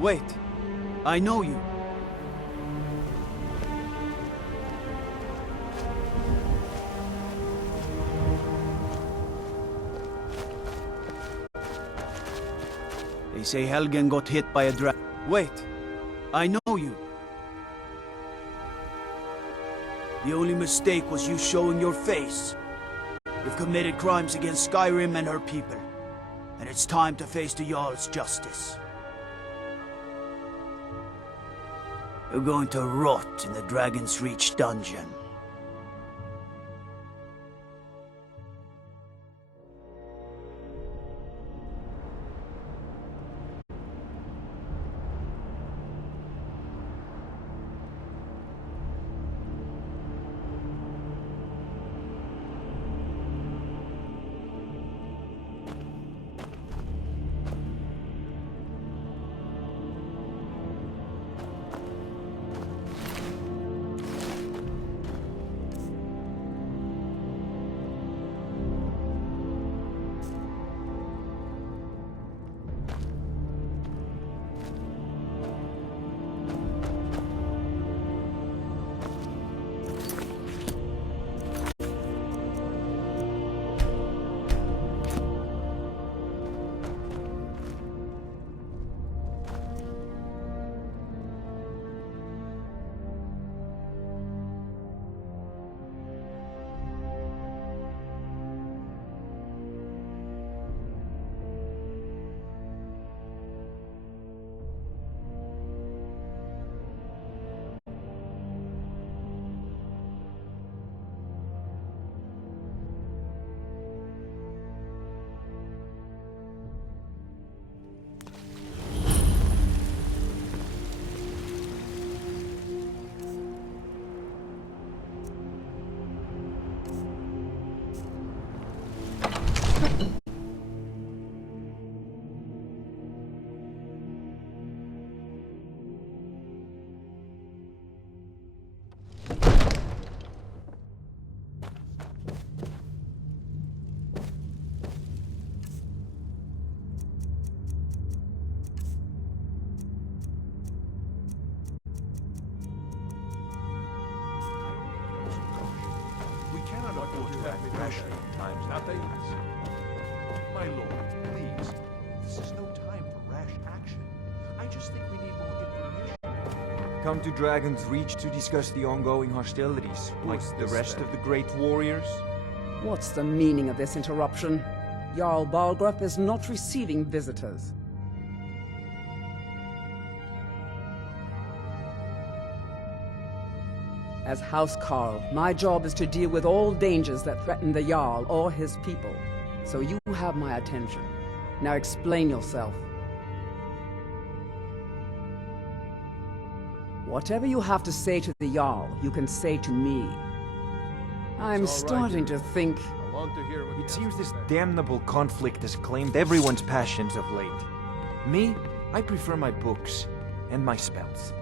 Wait, I know you. They say Helgen got hit by a dragon. Wait, I know you. The only mistake was you showing your face. You've committed crimes against Skyrim and her people, and it's time to face the Jarl's justice. You're going to rot in the Dragon's Reach dungeon. My lord, please. This is no time for rash action. I just think we need more information. Come to Dragon's Reach to discuss the ongoing hostilities, like the rest of the great warriors. What's the meaning of this interruption? Jarl Balgrup is not receiving visitors. As House Carl, my job is to deal with all dangers that threaten the Jarl or his people. So you have my attention. Now explain yourself. Whatever you have to say to the Jarl, you can say to me. I'm starting to think... It seems this damnable conflict has claimed everyone's passions of late. Me, I prefer my books and my spells.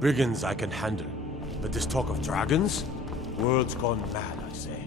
Brigands I can handle, but this talk of dragons? World's gone mad, I say.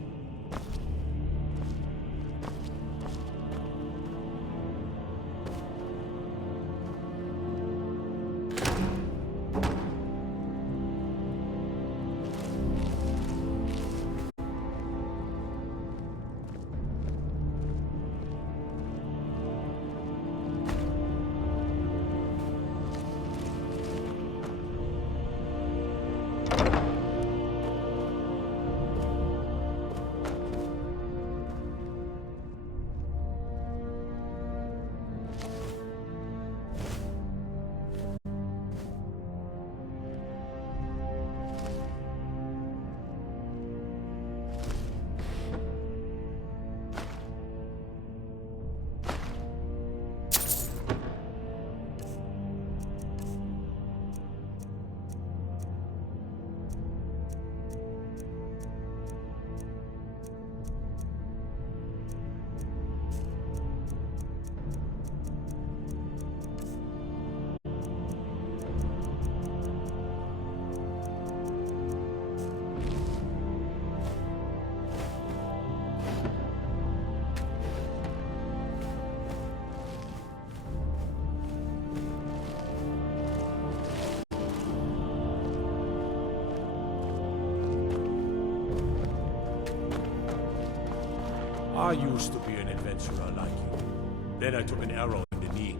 I used to be an adventurer like you. Then I took an arrow in the knee.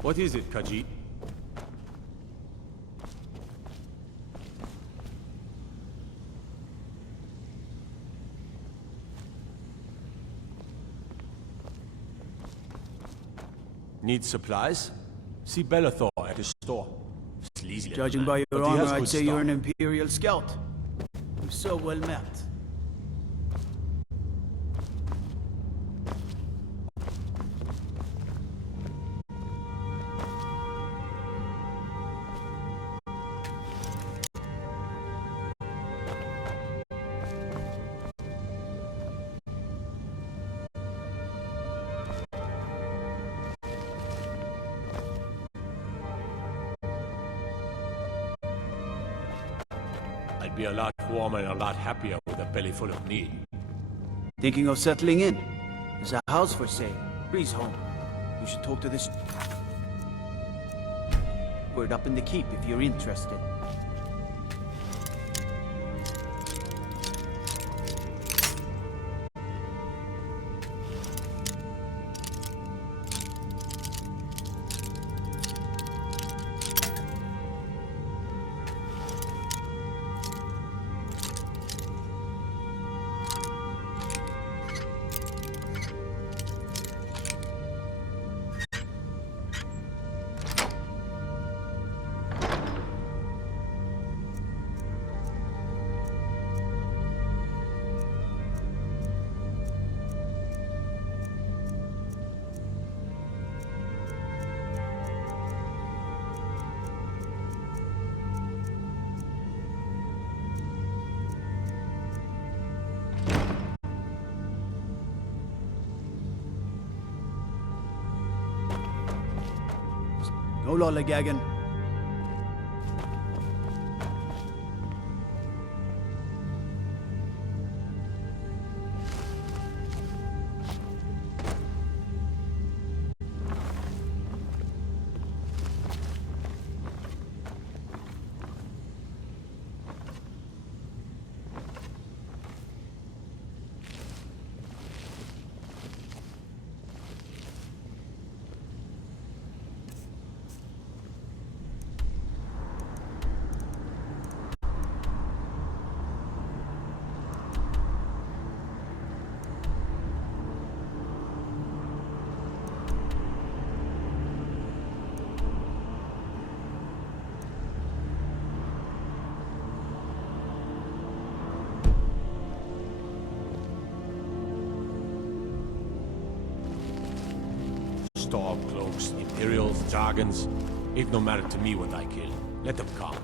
What is it, Khajiit? Need supplies? See Bellathor at his store. Sleazy little Judging man, by your but he armor, has I'd good say you're stock. an Imperial scout. You're so well met. I'd be a lot warmer and a lot happier with a belly full of meat. Thinking of settling in? There's a house for sale. Breeze home. You should talk to this word up in the keep if you're interested. No lollygagging. Storm cloaks, Imperials, Dragons. It no matter to me what I kill. Let them come.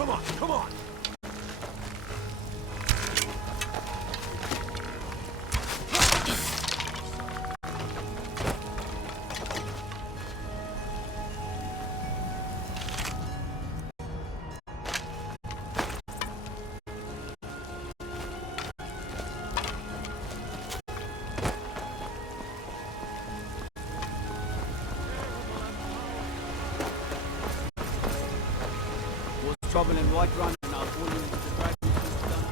Come on, come on! What's trouble in Whiterun and I'll pull you into the dragon king's done.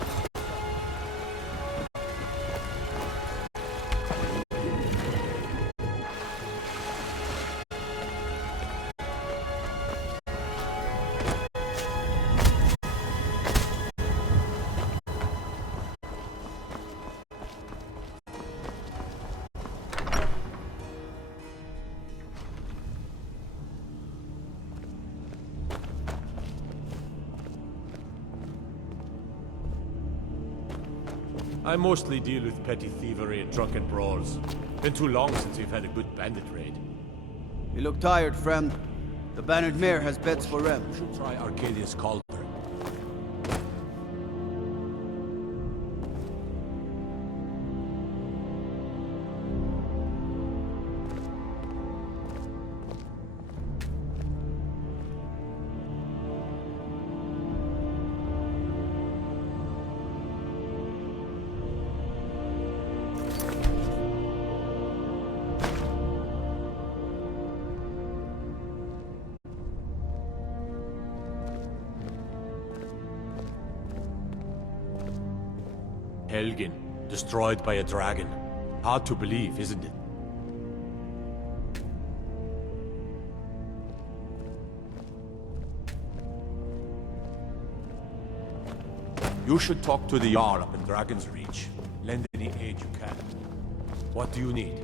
I mostly deal with petty thievery and drunken brawls. Been too long since we've had a good bandit raid. You look tired, friend. The Bannered Mare has beds for Rem. Should try Arcadius Cauldron. Helgen, destroyed by a dragon. Hard to believe, isn't it? You should talk to the Jarl up in Dragon's Reach. Lend any aid you can. What do you need?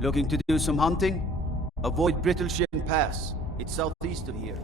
Looking to do some hunting? Avoid Brittleshin Pass. It's southeast of here.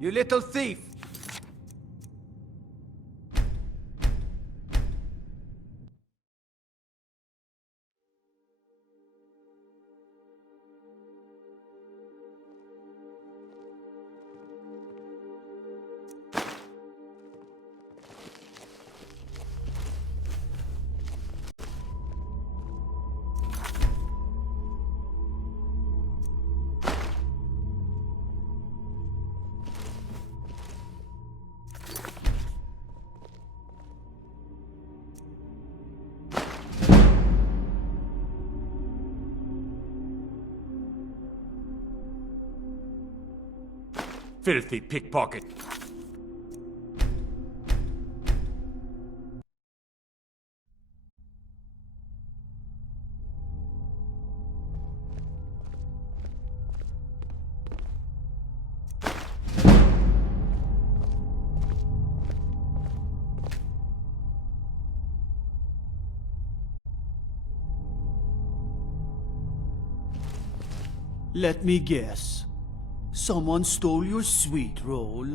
You little thief! Filthy pickpocket. Let me guess. Someone stole your sweet roll.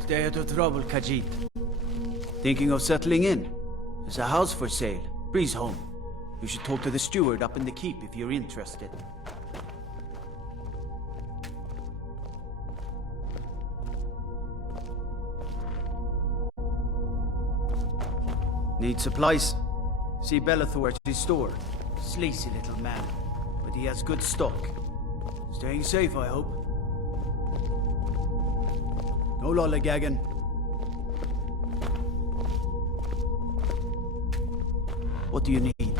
Stay out of trouble, Khajiit. Thinking of settling in? There's a house for sale. Breeze home. You should talk to the steward up in the keep if you're interested. Need supplies? See Bellathor at his store. Sleazy little man, but he has good stock. Staying safe, I hope. No lollygagging. What do you need?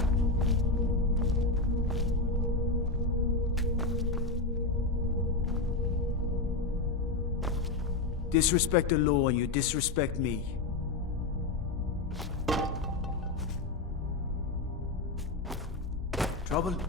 Disrespect the law and you disrespect me. Trouble?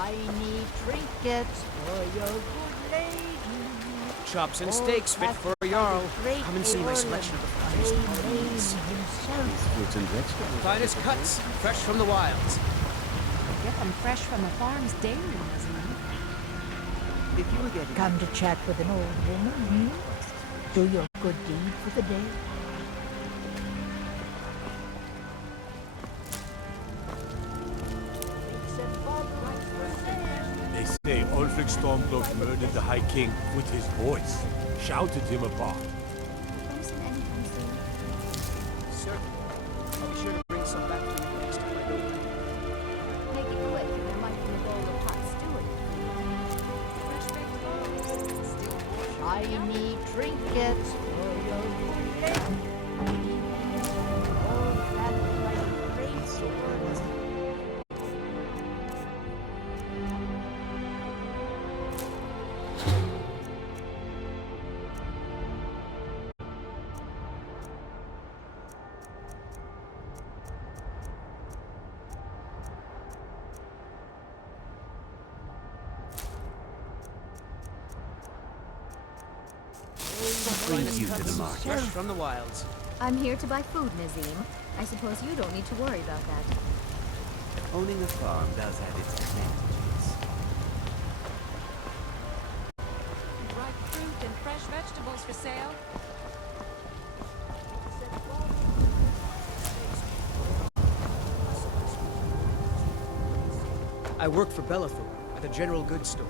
Shiny trinkets for your good lady. Chops and steaks fit for a Jarl. Come and see my selection of They name himself. Fruits and vegetables. Finest cuts, fresh from the wilds. Get them fresh from the farms daily, Leslie. If you were getting... Come to chat with an old woman, hmm? Do your good deed for the day. They say Ulfric Stormcloak murdered the High King with his voice, shouted him apart. Isn't anything soon? Certainly. I'll be sure to bring some back for you next time I go. Make it quick, there might be a bowl of hot stew in it. Shiny trinkets for your head. All that like great swords. brings you to the market? Fresh from the wilds. I'm here to buy food, Nazim. I suppose you don't need to worry about that. Owning a farm does have its advantages. Ripe fruit and fresh vegetables for sale. I work for Bellathor at the general goods store.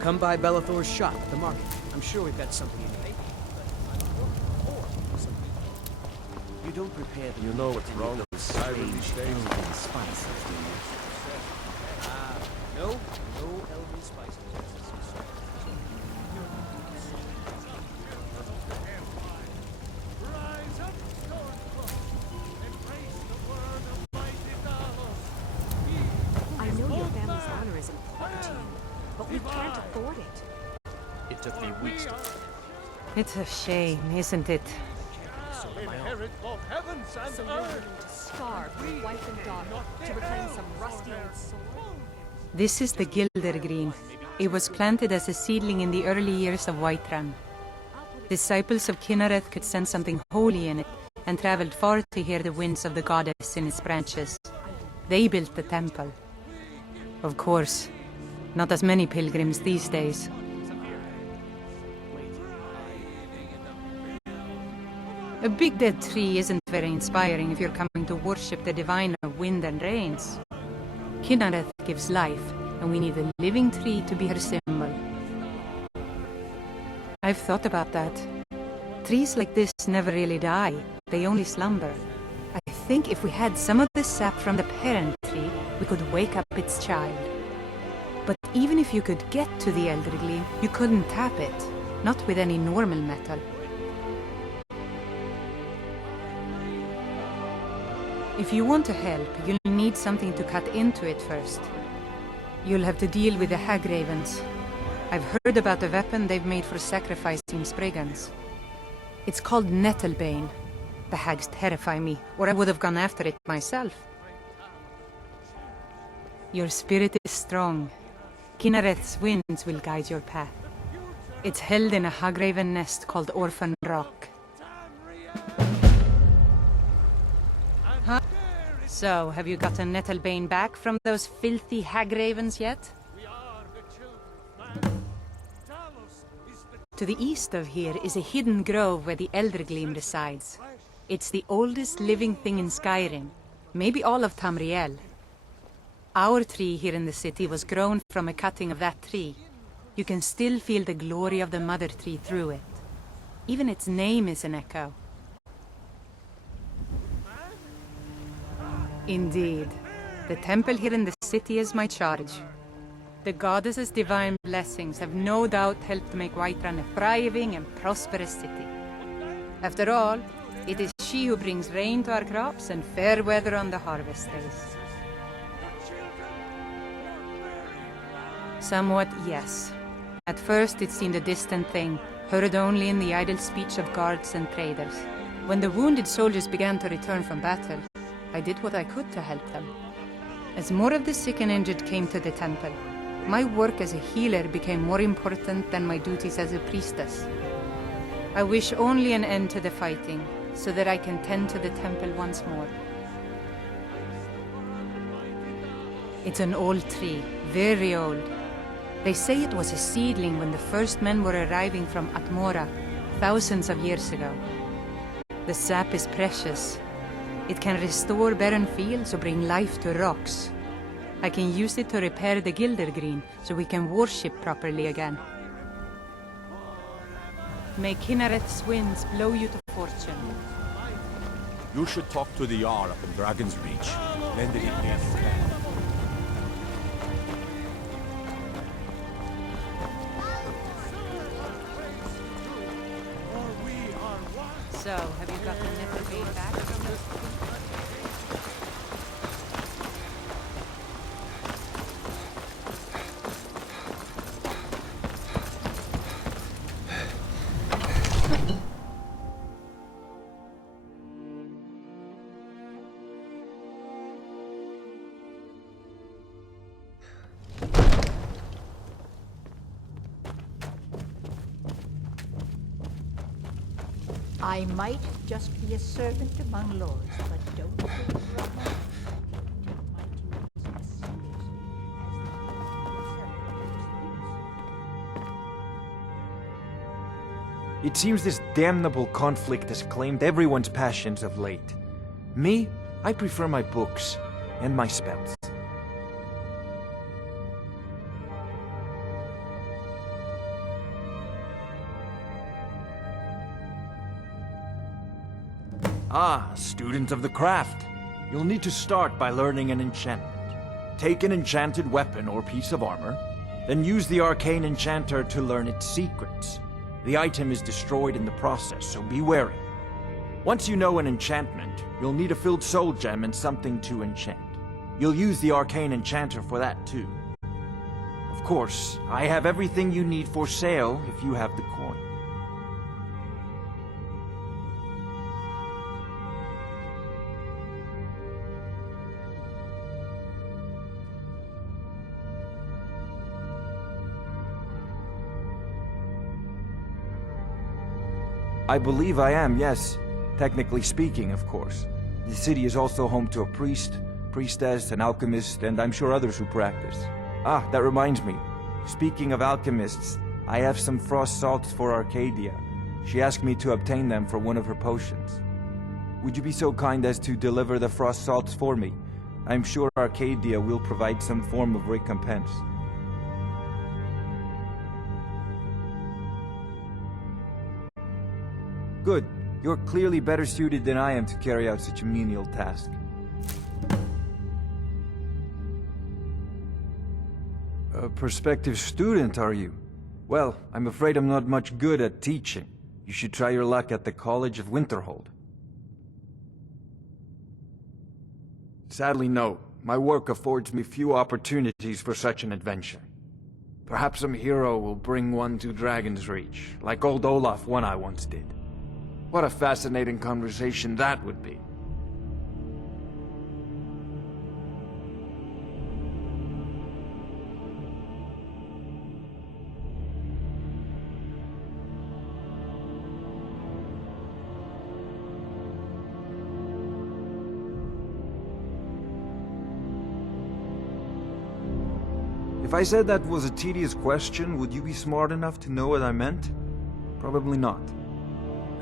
Come by Bellathor's shop at the market. I'm sure we've got something in it. You don't prepare the You know what's wrong with Skyrim these days? elven spices, do you? No elven spices. I know your family's honor is important to you, but we can't afford it. It took me weeks to It's a shame, isn't it? So you're willing to starve your wife and daughter to reclaim some rusty old sword? This is the Gildergreen. It was planted as a seedling in the early years of Whiterun. Disciples of Kinnereth could sense something holy in it and traveled far to hear the winds of the goddess in its branches. They built the temple. Of course, not as many pilgrims these days. A big dead tree isn't very inspiring if you're coming to worship the divine of wind and rains. Kinnereth gives life, and we need a living tree to be her symbol. I've thought about that. Trees like this never really die, they only slumber. I think if we had some of the sap from the parent tree, we could wake up its child. But even if you could get to the Eldergleam, you couldn't tap it, not with any normal metal. If you want to help, you'll need something to cut into it first. You'll have to deal with the hag ravens. I've heard about a weapon they've made for sacrificing Spriggans. It's called Nettlebane. The hags terrify me, or I would have gone after it myself. Your spirit is strong. Kinnereth's winds will guide your path. It's held in a hagraven nest called Orphan Rock. Huh? So, have you gotten Nettlebane back from those filthy hagravens yet? To the east of here is a hidden grove where the Eldergleam resides. It's the oldest living thing in Skyrim, maybe all of Tamriel. Our tree here in the city was grown from a cutting of that tree. You can still feel the glory of the mother tree through it. Even its name is an echo. Indeed. The temple here in the city is my charge. The goddess's divine blessings have no doubt helped make Whiterun a thriving and prosperous city. After all, it is she who brings rain to our crops and fair weather on the harvest days. Somewhat, yes. At first it seemed a distant thing, heard only in the idle speech of guards and traders. When the wounded soldiers began to return from battle, I did what I could to help them. As more of the sick and injured came to the temple, my work as a healer became more important than my duties as a priestess. I wish only an end to the fighting, so that I can tend to the temple once more. It's an old tree, very old. They say it was a seedling when the first men were arriving from Atmora, thousands of years ago. The sap is precious. It can restore barren fields or bring life to rocks. I can use it to repair the Gildergreen, so we can worship properly again. May Kinnereth's winds blow you to fortune. You should talk to the Jarl up in Dragon's Reach. Lend it in me if you can. So, have you got the Nethervein back from those people? I might just be a servant among lords, but don't think for a moment. Take my duties as seriously as It seems this damnable conflict has claimed everyone's passions of late. Me, I prefer my books and my spells. Ah, student of the craft. You'll need to start by learning an enchantment. Take an enchanted weapon or piece of armor, then use the arcane enchanter to learn its secrets. The item is destroyed in the process, so be wary. Once you know an enchantment, you'll need a filled soul gem and something to enchant. You'll use the arcane enchanter for that too. Of course, I have everything you need for sale if you have the coin. I believe I am, yes. Technically speaking, of course. The city is also home to a priest, priestess, an alchemist, and I'm sure others who practice. Ah, that reminds me. Speaking of alchemists, I have some frost salts for Arcadia. She asked me to obtain them for one of her potions. Would you be so kind as to deliver the frost salts for me? I'm sure Arcadia will provide some form of recompense. Good. You're clearly better suited than I am to carry out such a menial task. A prospective student, are you? Well, I'm afraid I'm not much good at teaching. You should try your luck at the College of Winterhold. Sadly, no. My work affords me few opportunities for such an adventure. Perhaps some hero will bring one to Dragon's Reach, like old Olaf one I once did. What a fascinating conversation that would be. If I said that was a tedious question, would you be smart enough to know what I meant? Probably not.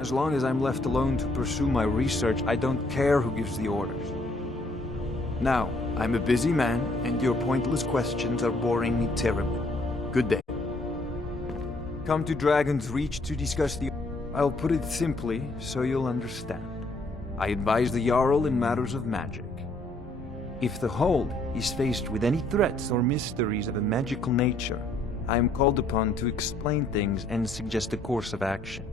As long as I'm left alone to pursue my research, I don't care who gives the orders. Now, I'm a busy man, and your pointless questions are boring me terribly. Good day. Come to Dragon's Reach to discuss the... I'll put it simply, so you'll understand. I advise the Jarl in matters of magic. If the Hold is faced with any threats or mysteries of a magical nature, I am called upon to explain things and suggest a course of action.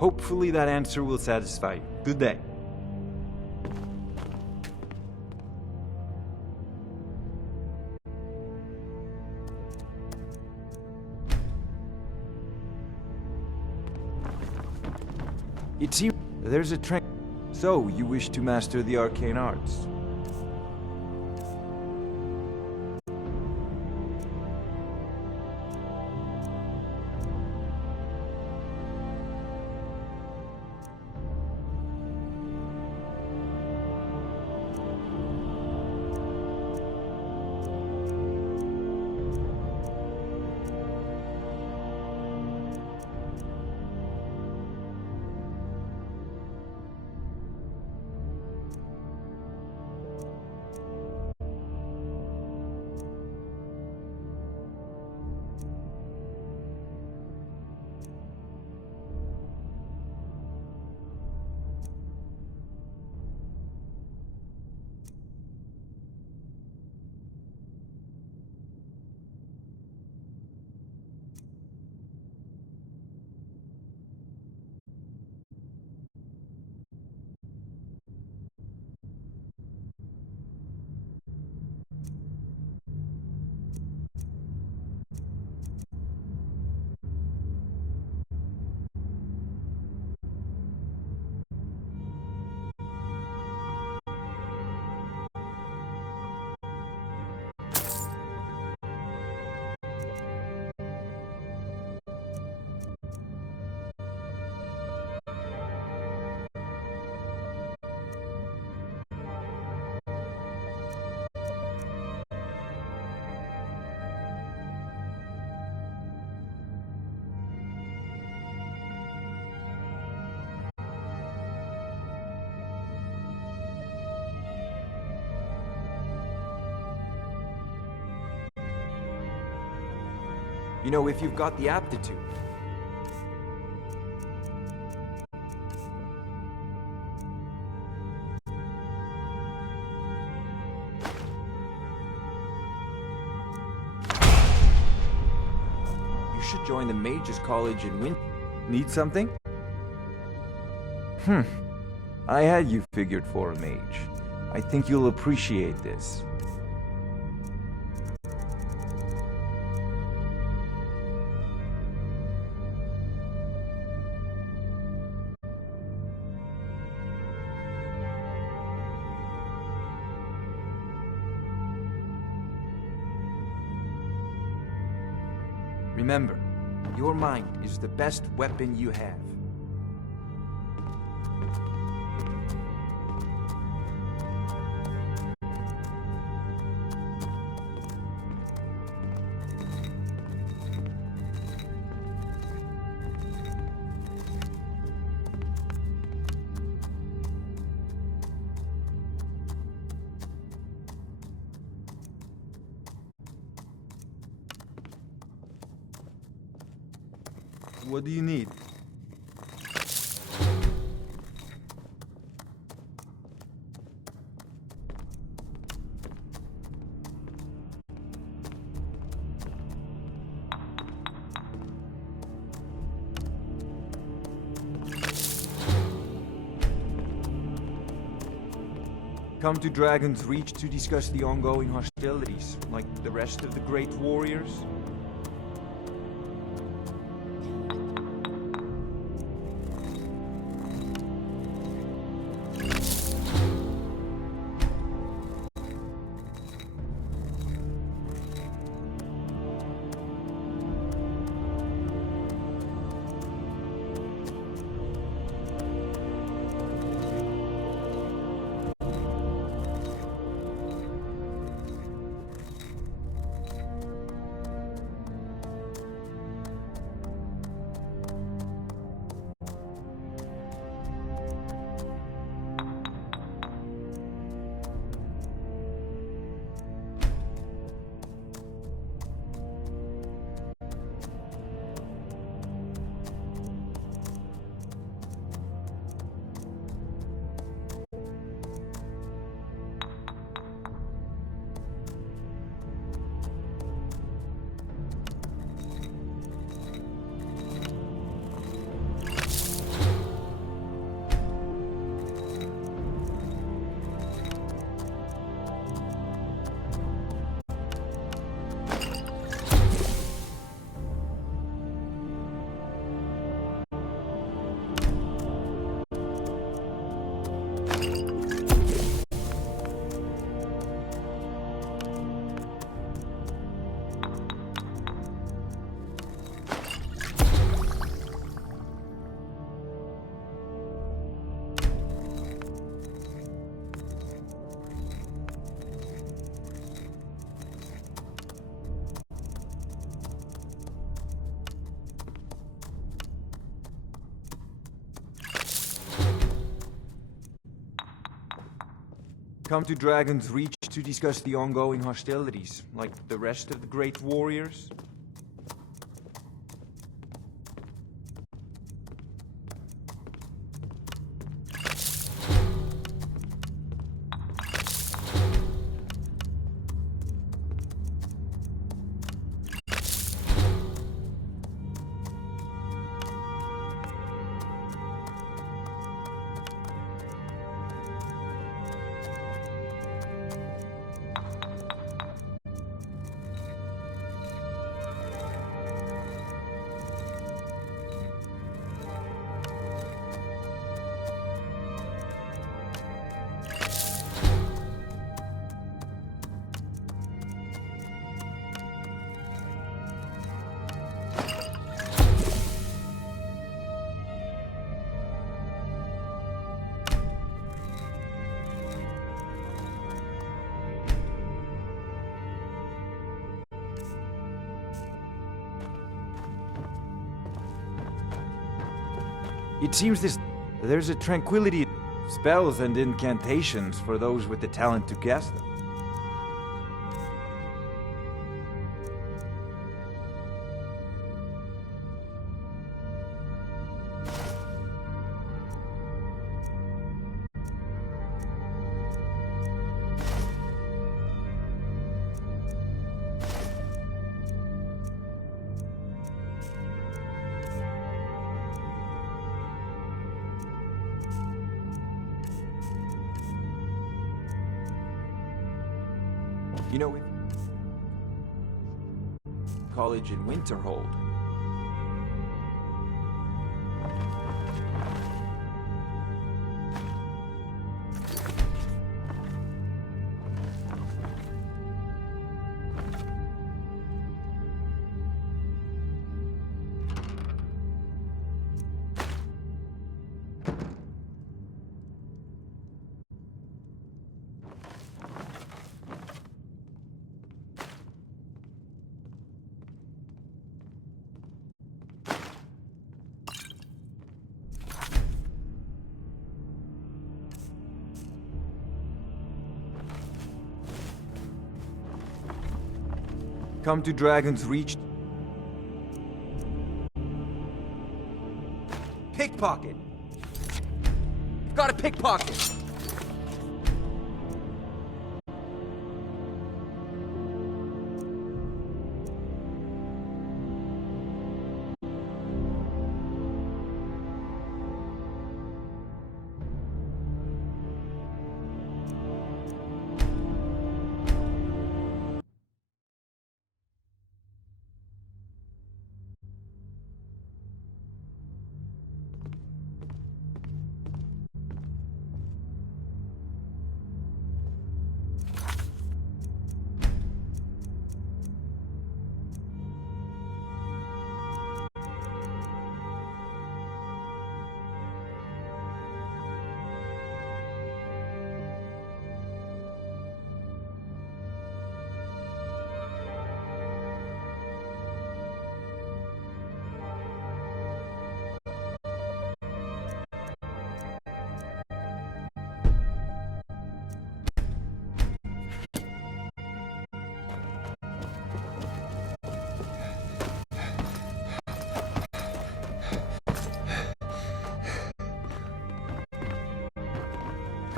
Hopefully that answer will satisfy you. Good day. It seems there's a train. So, you wish to master the arcane arts? You know, if you've got the aptitude. You should join the Mages College in Win. Need something? I had you figured for a mage. I think you'll appreciate this. Remember, your mind is the best weapon you have. What do you need? Come to Dragon's Reach to discuss the ongoing hostilities, like the rest of the great warriors? Come to Dragon's Reach to discuss the ongoing hostilities, like the rest of the great warriors? It seems there's a tranquility, spells and incantations for those with the talent to cast them. You know, college in Winterhold. Come to Dragon's Reach. Pickpocket! You've got a pickpocket!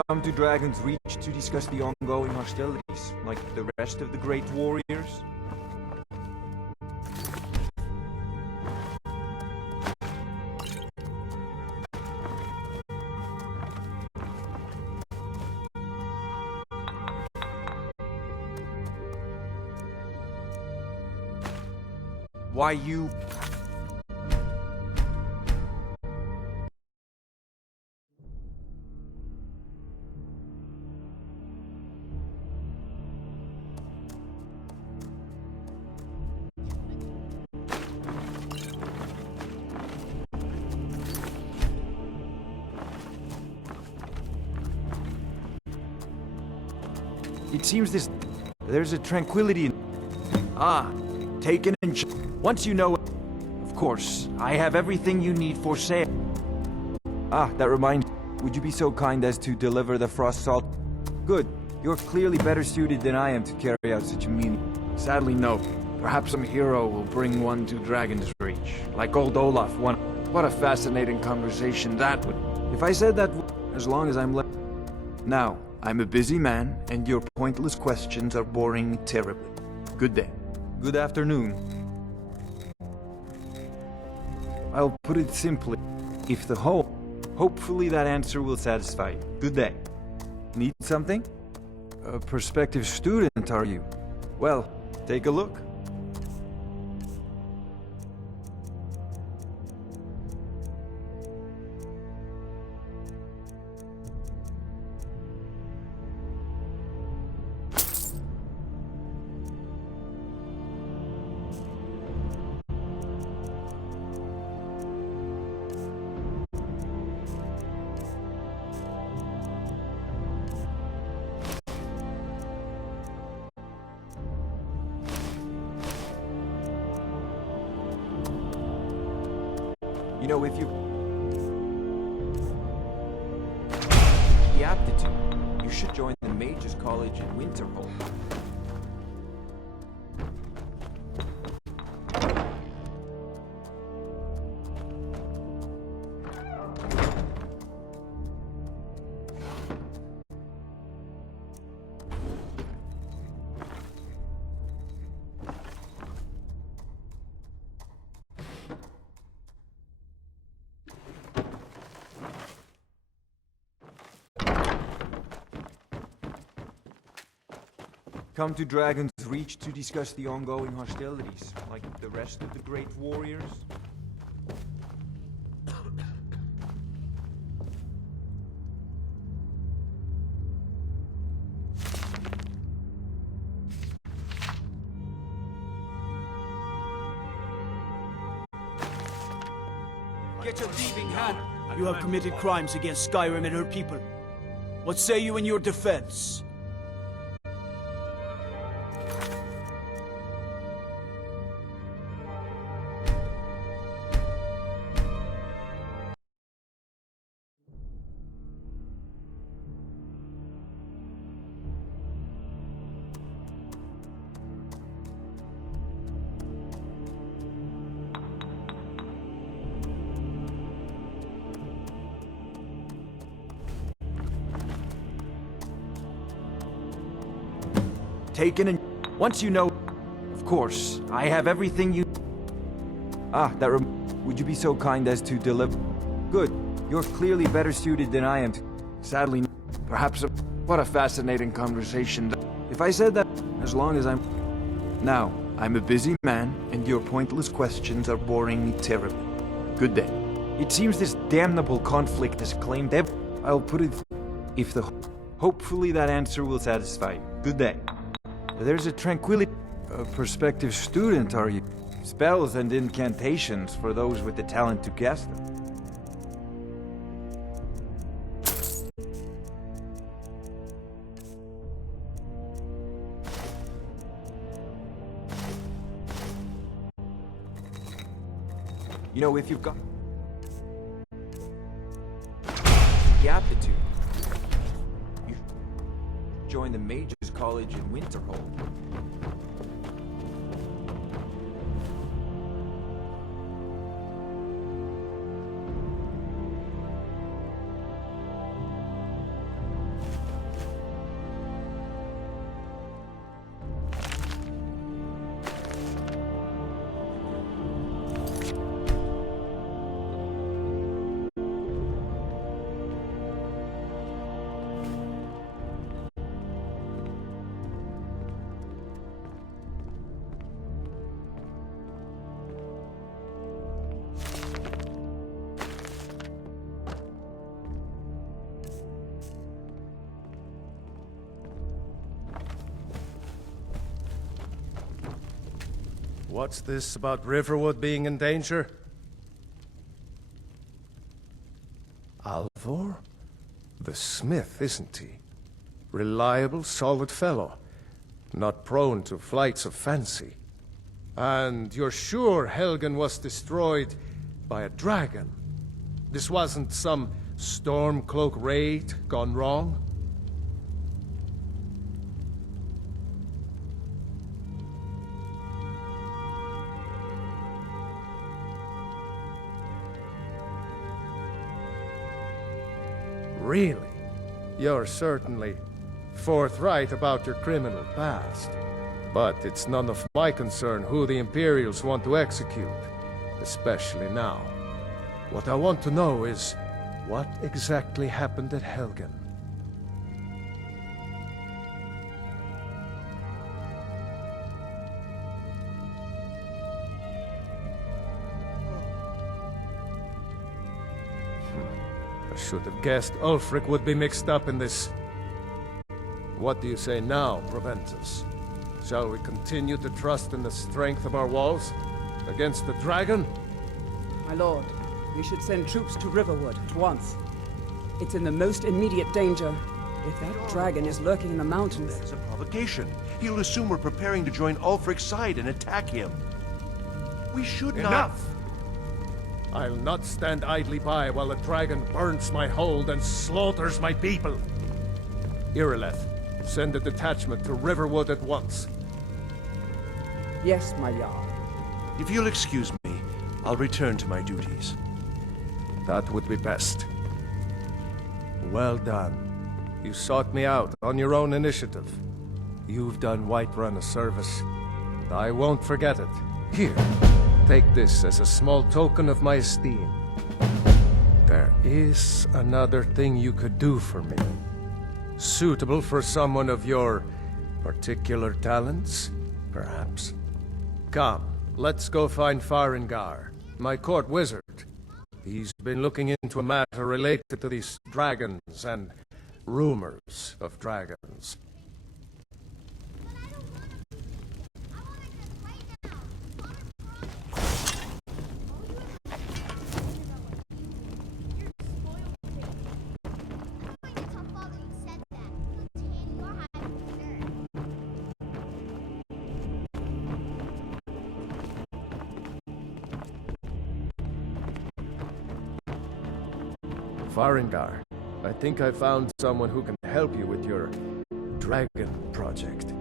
Come to Dragon's Reach to discuss the ongoing hostilities, like the rest of the great warriors? Why you... It seems there's a tranquility in... taken and... Once you know... Of course, I have everything you need for sale. That reminds... Would you be so kind as to deliver the frost salt? Good. You're clearly better suited than I am to carry out such a meaning. Sadly, no. Perhaps some hero will bring one to Dragon's Reach, like old Olaf one. What a fascinating conversation that would... If I said that, as long as I'm left... Now, I'm a busy man, and your pointless questions are boring me terribly. Good day. Good afternoon. I'll put it simply. If the whole... Hopefully that answer will satisfy you. Good day. Need something? A prospective student, are you? Well, take a look. You know, if you... The aptitude, you should join the Mages College in Winterhold. Come to Dragon's Reach to discuss the ongoing hostilities, like the rest of the great warriors? Get your thieving hand! You have committed crimes against Skyrim and her people. What say you in your defense? Taken and... Once you know... Of course, I have everything you... Ah, that would you be so kind as to deliver... Good. You're clearly better suited than I am to... Sadly, perhaps... What a fascinating conversation. If I said that, as long as I'm... Now, I'm a busy man, and your pointless questions are boring me terribly. Good day. It seems this damnable conflict has claimed I'll put it... If the... Hopefully that answer will satisfy you. Good day. There's a tranquility... A prospective student, are you? Spells and incantations for those with the talent to cast them. You know, if you've got... The aptitude. You join the Mages College in Winterhold. What's this about Riverwood being in danger? Alvor? The smith, isn't he? Reliable, solid fellow. Not prone to flights of fancy. And you're sure Helgen was destroyed by a dragon? This wasn't some Stormcloak raid gone wrong? Really? You're certainly forthright about your criminal past. But it's none of my concern who the Imperials want to execute, especially now. What I want to know is, what exactly happened at Helgen? I should have guessed Ulfric would be mixed up in this. What do you say now, Proventus? Shall we continue to trust in the strength of our walls against the dragon? My lord, we should send troops to Riverwood at once. It's in the most immediate danger. If that dragon is lurking in the mountains... It's a provocation. He'll assume we're preparing to join Ulfric's side and attack him. We should not... Enough! I'll not stand idly by while the dragon burns my hold and slaughters my people. Irileth, send a detachment to Riverwood at once. Yes, my Jarl. If you'll excuse me, I'll return to my duties. That would be best. Well done. You sought me out on your own initiative. You've done Whiterun a service, and I won't forget it. Here, take this as a small token of my esteem. There is another thing you could do for me. Suitable for someone of your particular talents, perhaps. Come, let's go find Farengar, my court wizard. He's been looking into a matter related to these dragons and rumors of dragons. Farengar, I think I found someone who can help you with your dragon project.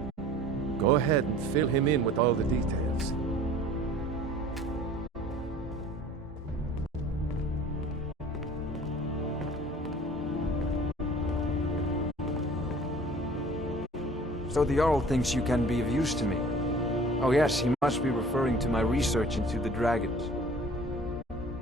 Go ahead and fill him in with all the details. So the Jarl thinks you can be of use to me. Oh yes, he must be referring to my research into the dragons.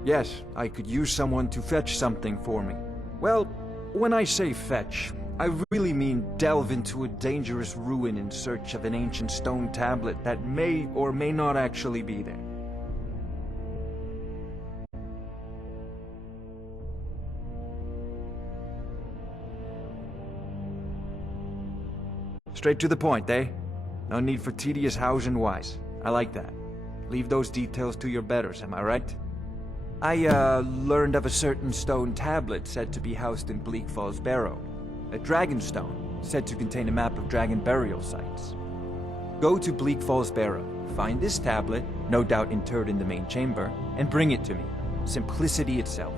Yes, I could use someone to fetch something for me. Well, when I say fetch, I really mean delve into a dangerous ruin in search of an ancient stone tablet that may or may not actually be there. Straight to the point, eh? No need for tedious hows and whys. I like that. Leave those details to your betters, am I right? I, learned of a certain stone tablet said to be housed in Bleak Falls Barrow. A dragon stone, said to contain a map of dragon burial sites. Go to Bleak Falls Barrow, find this tablet, no doubt interred in the main chamber, and bring it to me. Simplicity itself.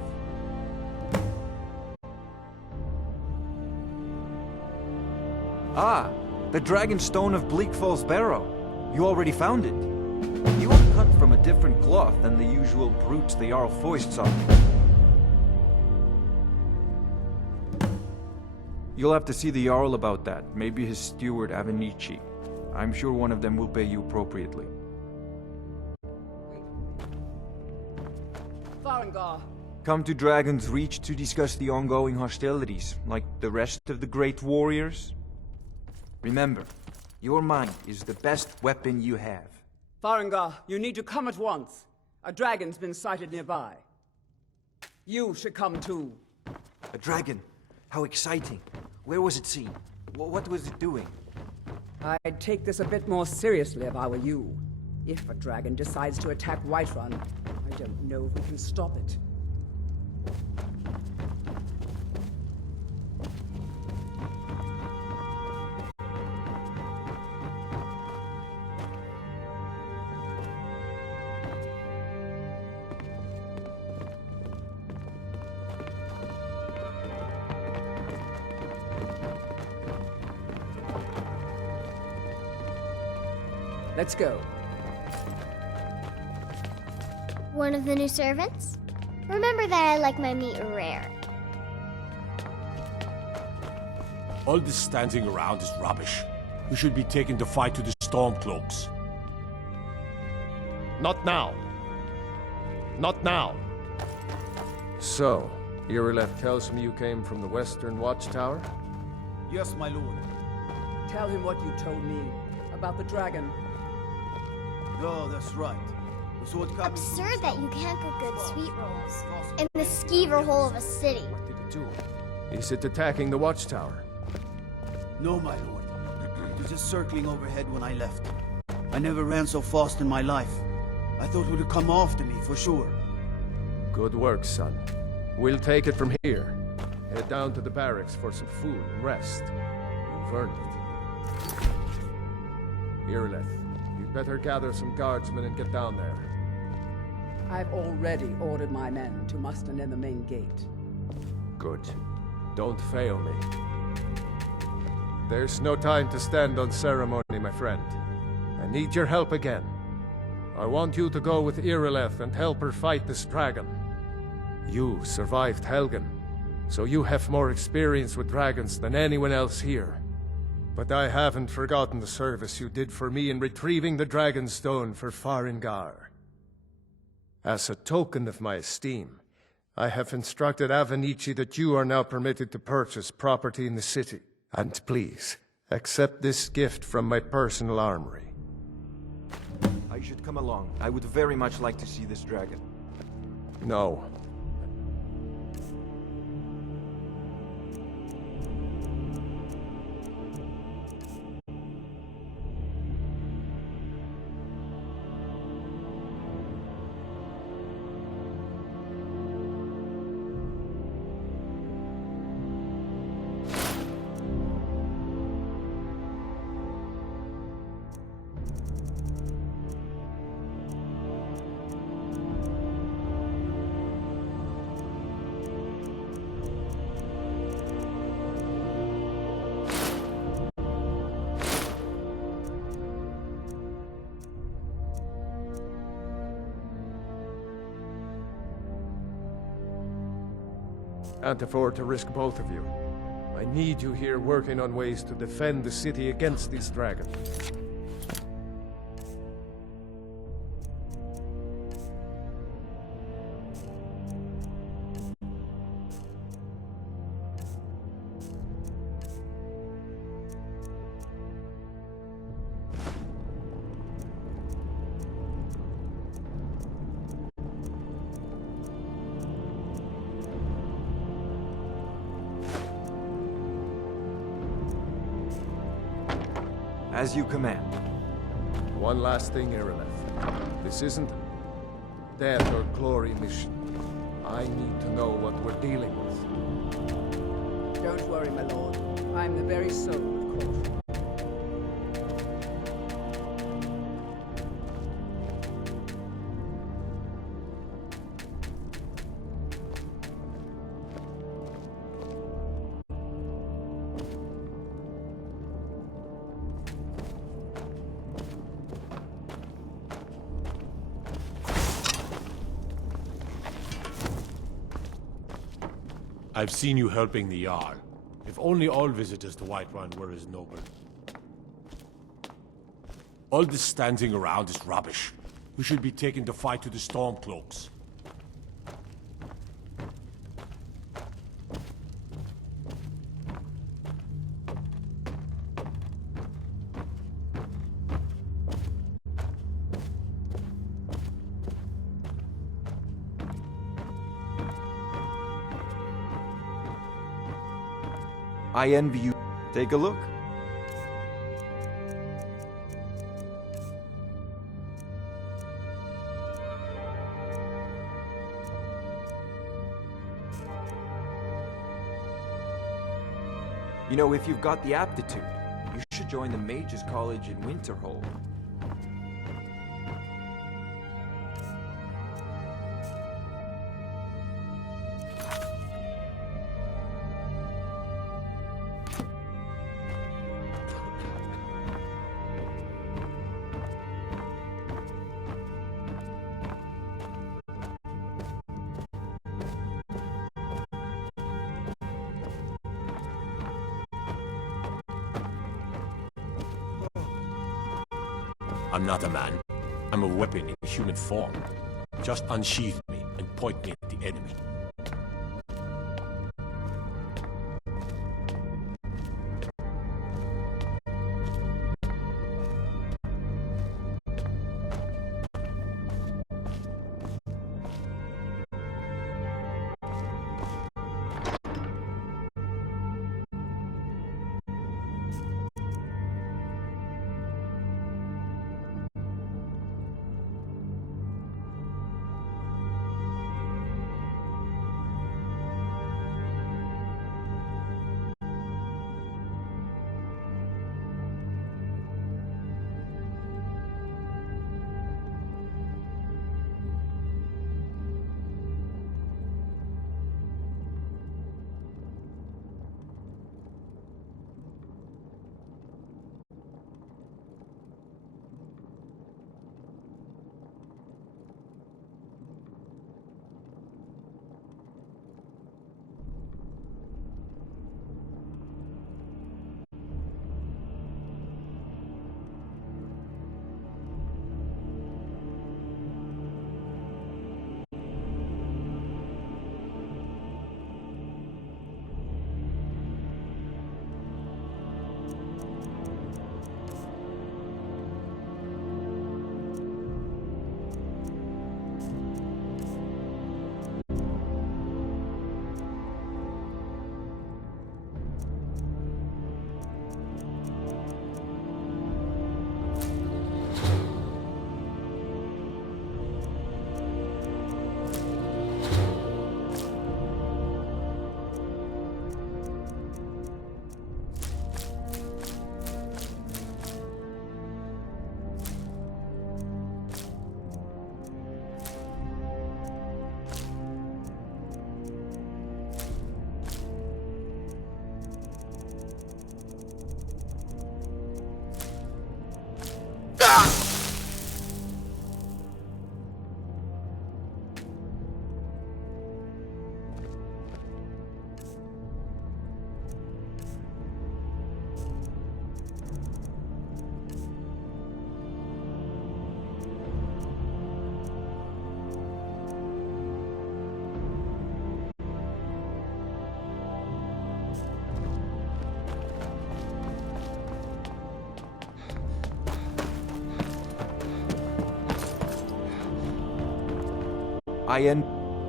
Ah, the dragon stone of Bleak Falls Barrow. You already found it. You are cut from a different cloth than the usual brutes the Jarl foists on me. You'll have to see the Jarl about that, maybe his steward Avenici. I'm sure one of them will pay you appropriately. Farengar! Come to Dragon's Reach to discuss the ongoing hostilities, like the rest of the great warriors? Remember, your mind is the best weapon you have. Farengar, you need to come at once. A dragon's been sighted nearby. You should come too. A dragon? How exciting. Where was it seen? What was it doing? I'd take this a bit more seriously if I were you. If a dragon decides to attack Whiterun, I don't know if we can stop it. Let's go. One of the new servants? Remember that I like my meat rare. All this standing around is rubbish. We should be taking the fight to the Stormcloaks. Not now. Not now. So, Irileth tells me you came from the Western Watchtower? Yes, my lord. Tell him what you told me about the dragon. Oh, that's right. Absurd that you can't cook good sweet rolls in the skeever hole of a city. What did it do? Is it attacking the Watchtower? No, my lord. It was just circling overhead when I left. I never ran so fast in my life. I thought it would come after me, for sure. Good work, son. We'll take it from here. Head down to the barracks for some food and rest. You've earned it. Irileth, you'd better gather some guardsmen and get down there. I've already ordered my men to muster near the main gate. Good. Don't fail me. There's no time to stand on ceremony, my friend. I need your help again. I want you to go with Irileth and help her fight this dragon. You survived Helgen, so you have more experience with dragons than anyone else here. But I haven't forgotten the service you did for me in retrieving the Dragon's Stone for Farengar. As a token of my esteem, I have instructed Avenici that you are now permitted to purchase property in the city. And please, accept this gift from my personal armory. I should come along. I would very much like to see this dragon. No. Can't afford to risk both of you. I need you here working on ways to defend the city against this dragon. As you command. One last thing, Irileth. This isn't a death or glory mission. I need to know what we're dealing with. Don't worry, my lord. I'm the very soul of caution. I've seen you helping the Jarl. If only all visitors to Whiterun were as noble. All this standing around is rubbish. We should be taking the fight to the Stormcloaks. I envy you. Take a look. You know, if you've got the aptitude, you should join the Mages College in Winterhold. I'm not a man. I'm a weapon in human form. Just unsheath me and point me at the enemy.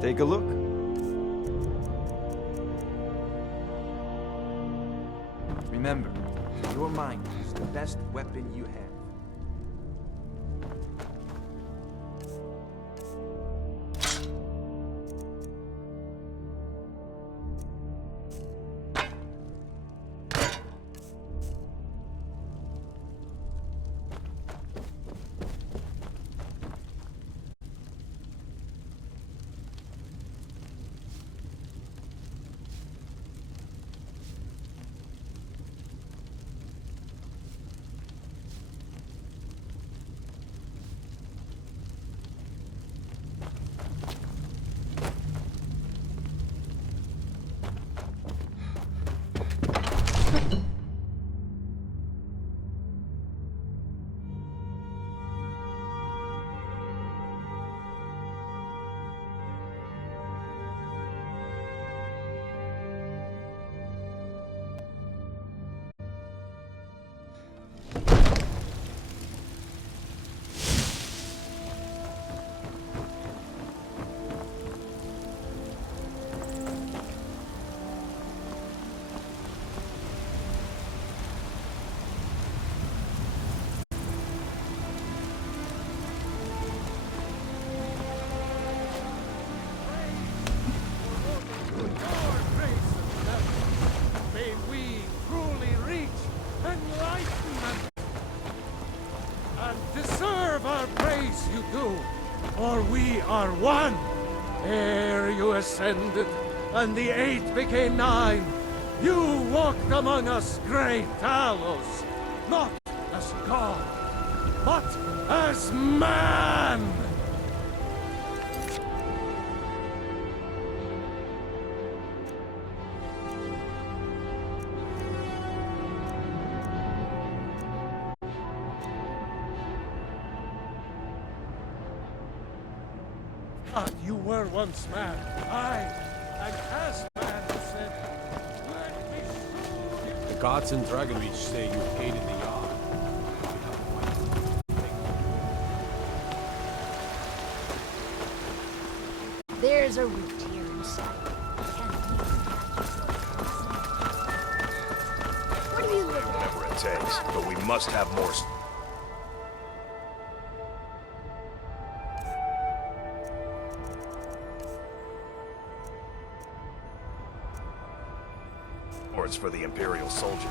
Take a look. Remember, your mind is the best weapon you have. For we are one. Ere you ascended, and the 8 became 9, you walked among us, great Talos, not as God, but as man! But you were once man. Aye, and as man said, let me shoot him. The gods in Dragonreach say you hated the Jarl. There's a route here inside. What are you looking at? Whatever it takes, but we must have more. Swords for the Imperial soldiers.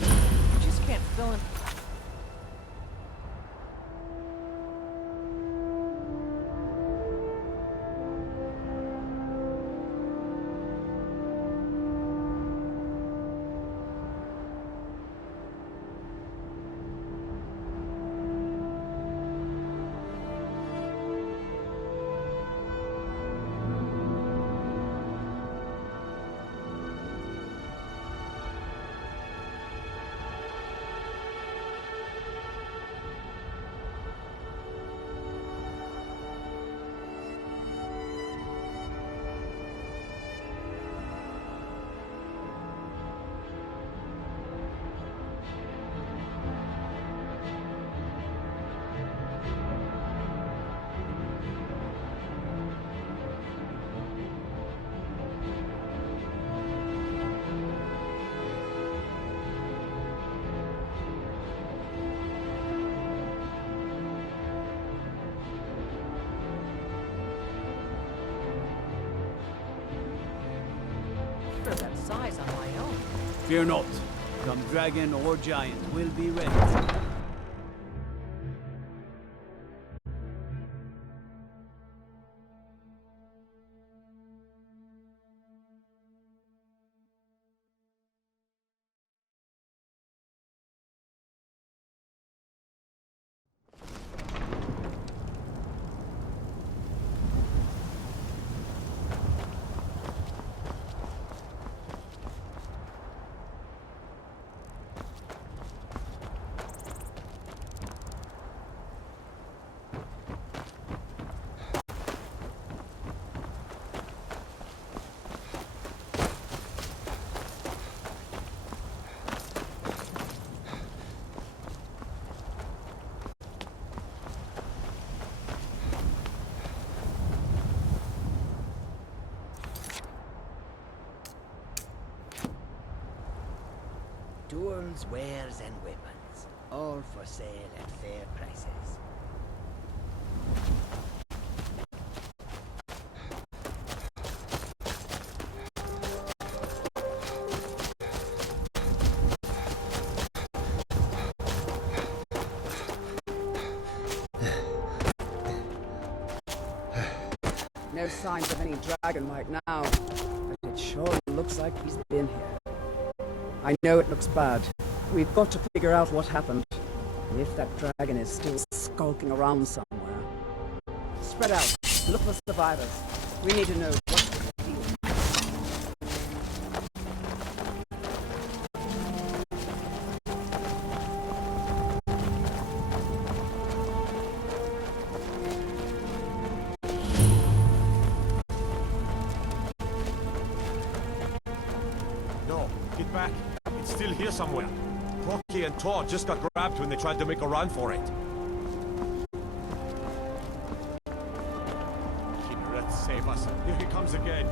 You just can't fill in. That size on my own. Fear not. Come dragon or giant, we'll be ready. Tools, wares, and weapons, all for sale at fair prices. No signs of any dragon right now, but it sure looks like he's been here. I know it looks bad. We've got to figure out what happened. And if that dragon is still skulking around somewhere. Spread out. Look for survivors. We need to know what's the deal. No, get back. It's still here somewhere. Rocky and Todd just got grabbed when they tried to make a run for it. Kinneret, save us. Here he comes again.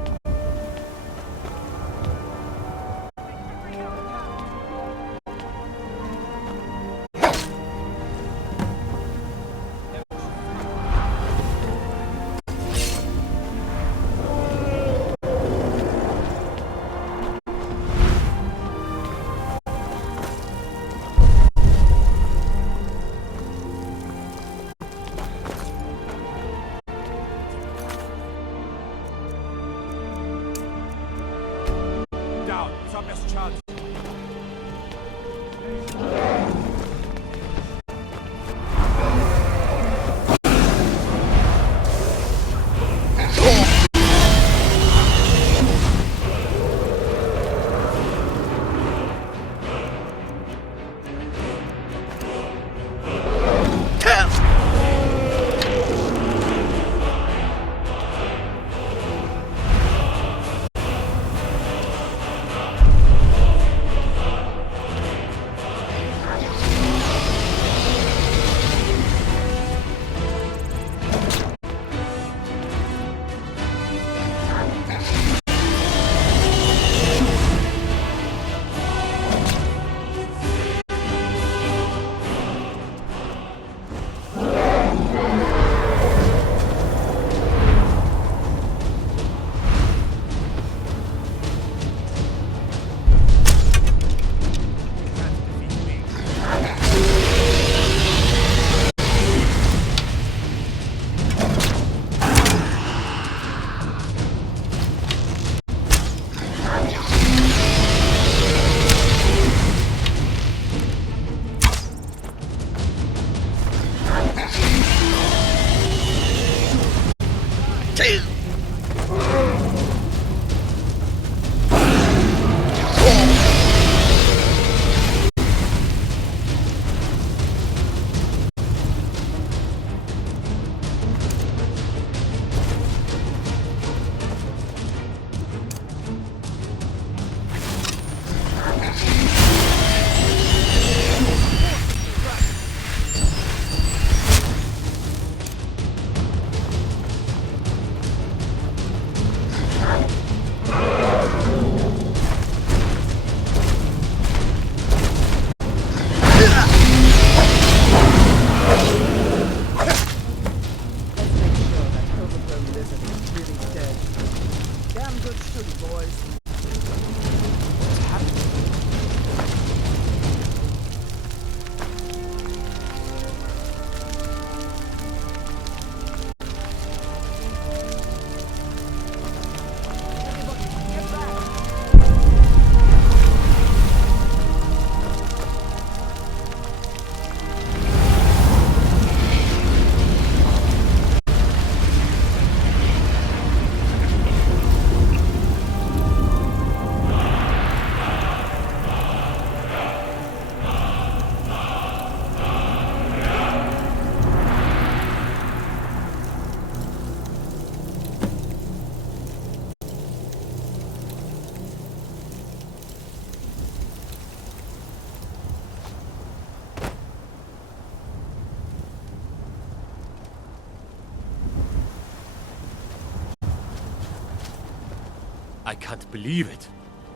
I can't believe it.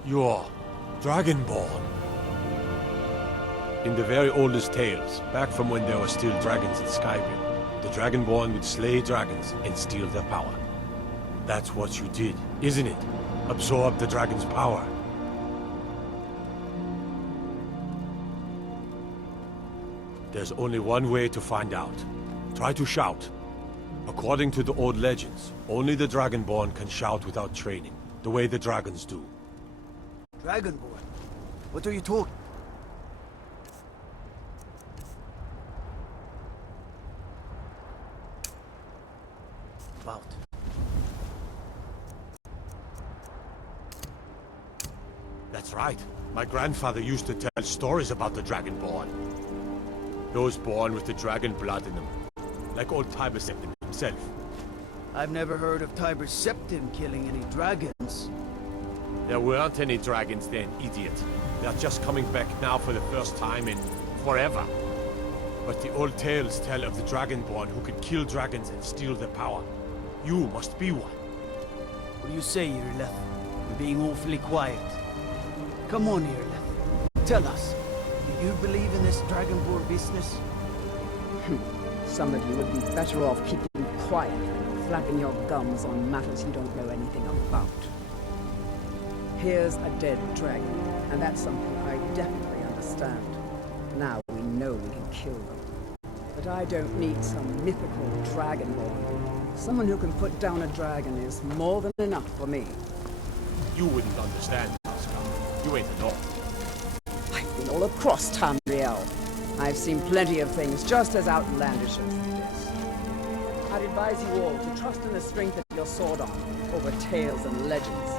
You're Dragonborn. In the very oldest tales, back from when there were still dragons in Skyrim, the Dragonborn would slay dragons and steal their power. That's what you did, isn't it? Absorb the dragon's power. There's only one way to find out. Try to shout. According to the old legends, only the Dragonborn can shout without training, the way the dragons do. Dragonborn? What are you talking? About? That's right. My grandfather used to tell stories about the Dragonborn. Those born with the dragon blood in them. Like old Tiber Septim himself. I've never heard of Tiber Septim killing any dragons. There weren't any dragons then, idiot. They're just coming back now for the first time in forever. But the old tales tell of the Dragonborn who could kill dragons and steal their power. You must be one. What do you say, Irleth? You're being awfully quiet. Come on, Irleth. Tell us, do you believe in this Dragonborn business? Some of you would be better off keeping quiet than flapping your gums on matters you don't know anything about. Here's a dead dragon, and that's something I definitely understand. Now we know we can kill them. But I don't need some mythical dragonborn. Someone who can put down a dragon is more than enough for me. You wouldn't understand, Oscar. You ain't an orc. I've been all across Tamriel. I've seen plenty of things just as outlandish as this. I'd advise you all to trust in the strength of your sword arm over tales and legends.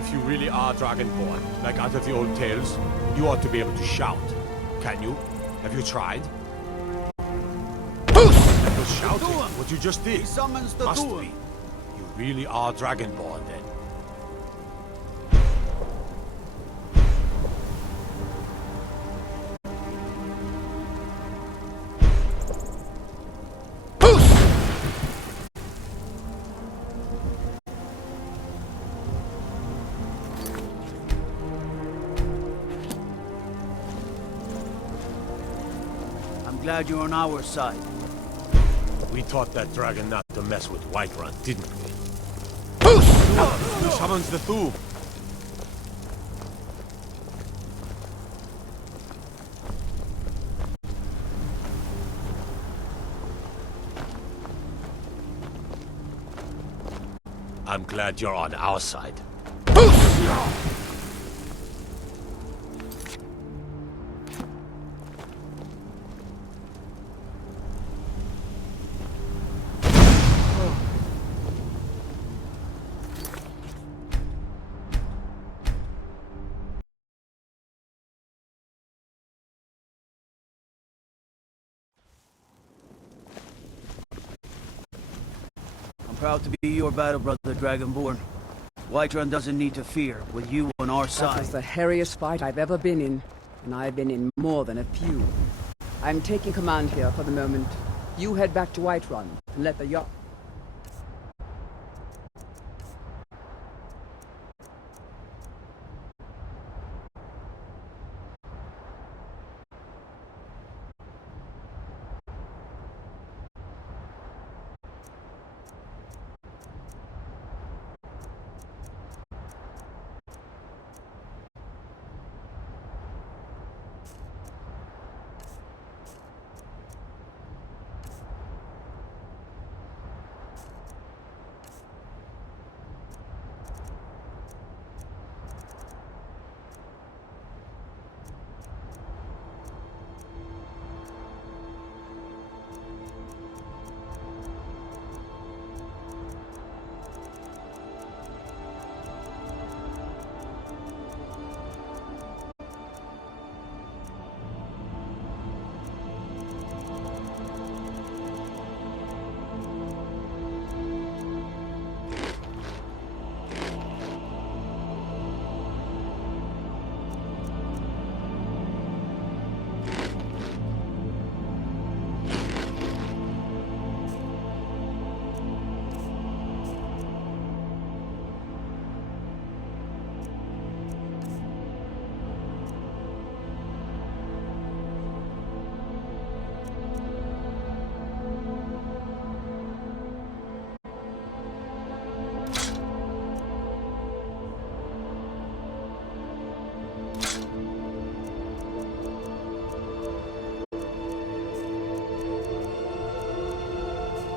If you really are Dragonborn, like out of the old tales, you ought to be able to shout. Can you? Have you tried? That was shouting, what you just did. He summons the Must Duel. be. You really are Dragonborn, then. Glad you're on our side. We taught that dragon not to mess with Whiterun, didn't we? Who summons the Thum? I'm glad you're on our side. Proud to be your battle brother, Dragonborn. Whiterun doesn't need to fear, with you on our That side. was the hairiest fight I've ever been in, and I've been in more than a few. I'm taking command here for the moment. You head back to Whiterun, and let the yacht...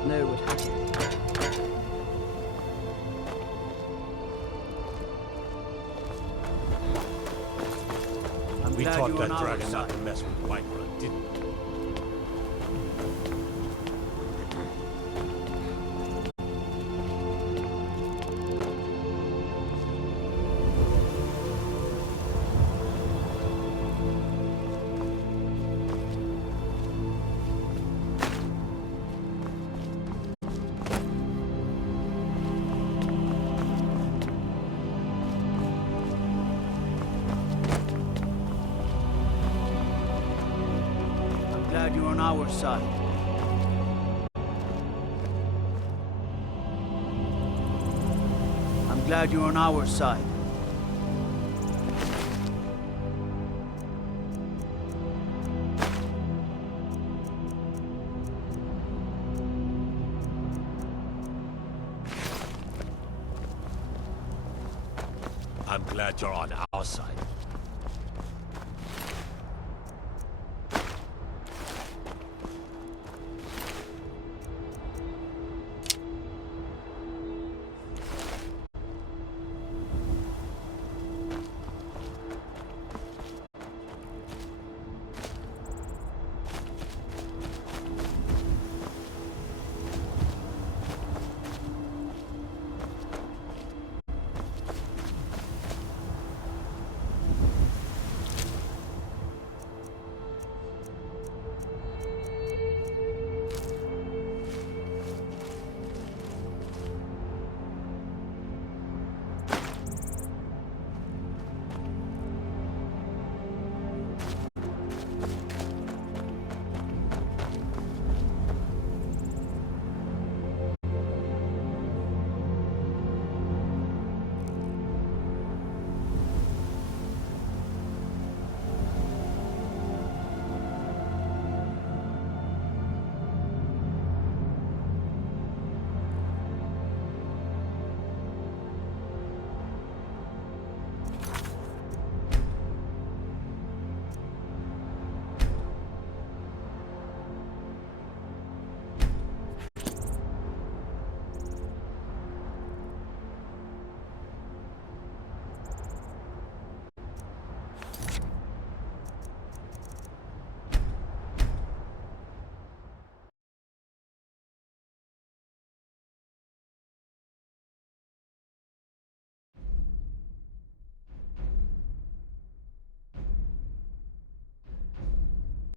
know would happen. We glad taught you're that on our dragon not side. to mess with Whiterun, didn't we? I'm glad you're on our side. I'm glad you're on our side. I'm glad you're on our side.